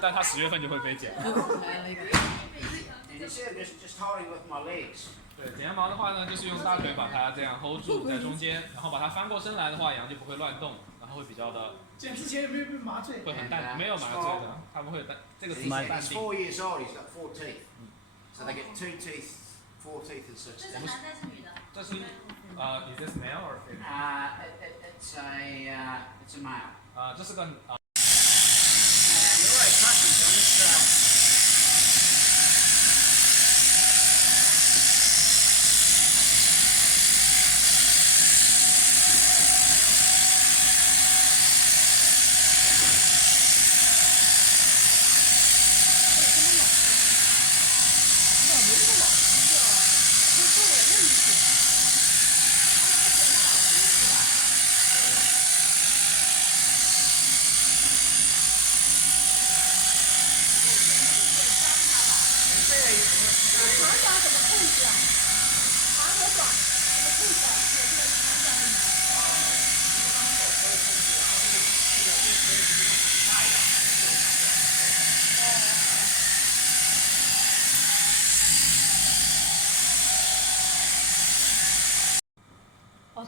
但它10月份就会被剪。对，剪羊毛的话呢，就是用大腿把它这样 hold 住在中间，然后把它翻过身来的话，羊就不会乱动，然后会比较的。剪之前有没有被麻醉？会很淡，没有麻醉的，他们会这个是淡定。He's 4 years old. He's got 4 teeth. So they get 2 teeth, 4 teeth and 6 teeth. 这是男的是女的？这是is this male or female? It's a male. 这是个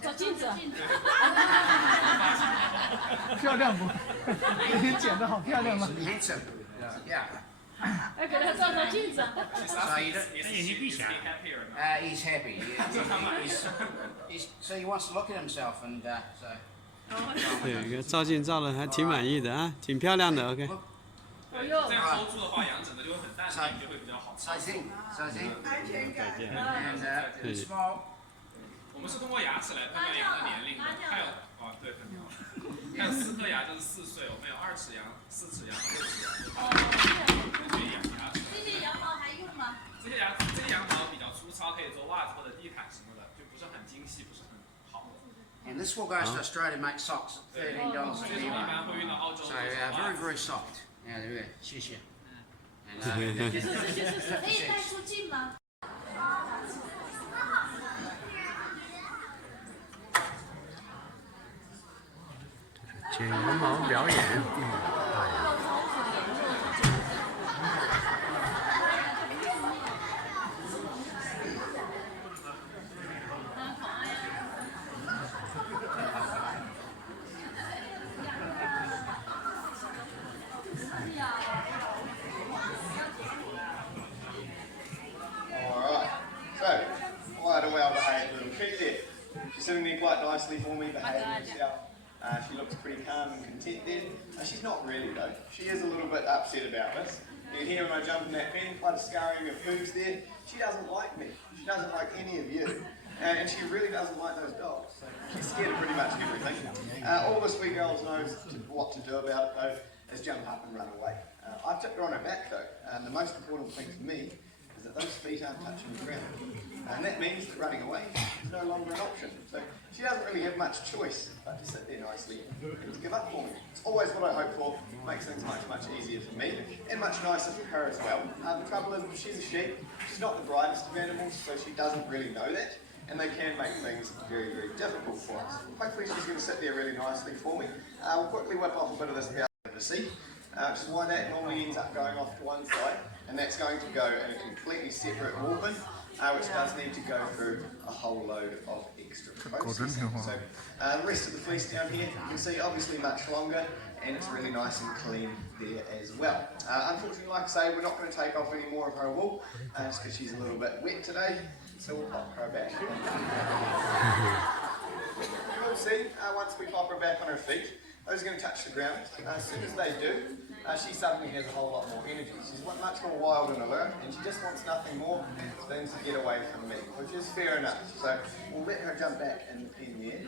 照镜子，漂亮不？那天剪得好漂亮吗？ Handsome. Yeah. 要给他照镜子。He's happy. So he wants to look at himself and so. 对，给照镜照的还挺满意的啊，挺漂亮的。OK。这样 hold 住的话，羊整个就会很淡定，就会比较好。So I think. 安全感。And small. 我们是通过牙齿来判断羊的年龄的，它有对，很好。它有4颗牙，就是4岁。我们有2齿羊、4齿羊、6齿羊。这些羊毛还用吗？这些羊毛比较粗糙，可以做袜子或者地毯什么的，就不是很精细，不是很好。And this will go to Australia and make socks. $13 a kilo. So very very soft. Yeah, there we go. 谢谢。可以带出镜吗？剪羊毛表演。Alright, so quite a well-behaved little kitty there. She's sitting there quite nicely for me, behaving herself. She looks pretty calm and content there. She's not really though. She is a little bit upset about this. You can hear when I jump in that pen, quite a scurrying of hooves there. She doesn't like me. She doesn't like any of you. And she really doesn't like those dogs. So she's scared of pretty much everything. All the sweet girls knows what to do about it though, is jump up and run away. I've tipped her on her back though. The most important thing for me is that those feet aren't touching the ground. And that means that running away is no longer an option. So she doesn't really have much choice but to sit there nicely and to give up for me. It's always what I hope for. Makes things much easier for me and much nicer for her as well. The trouble is, she's a sheep. She's not the brightest of animals, so she doesn't really know that. And they can make things very difficult for us. Hopefully she's going to sit there really nicely for me. We'll quickly whip off a bit of this out of the seat, which is why that normally ends up going off to one side, and that's going to go in a completely separate wall bin, which does need to go through a whole load of extra processing. So the rest of the fleece down here, you can see obviously much longer, and it's really nice and clean there as well. Unfortunately, like I say, we're not going to take off any more of her wool, just because she's a little bit wet today. So we'll pop her back. You will see, once we pop her back on her feet, those are going to touch the ground. As soon as they do, she suddenly has a whole lot more energy. She's much more wild and alert, and she just wants nothing more than to get away from me, which is fair enough. So we'll let her jump back in the pen there.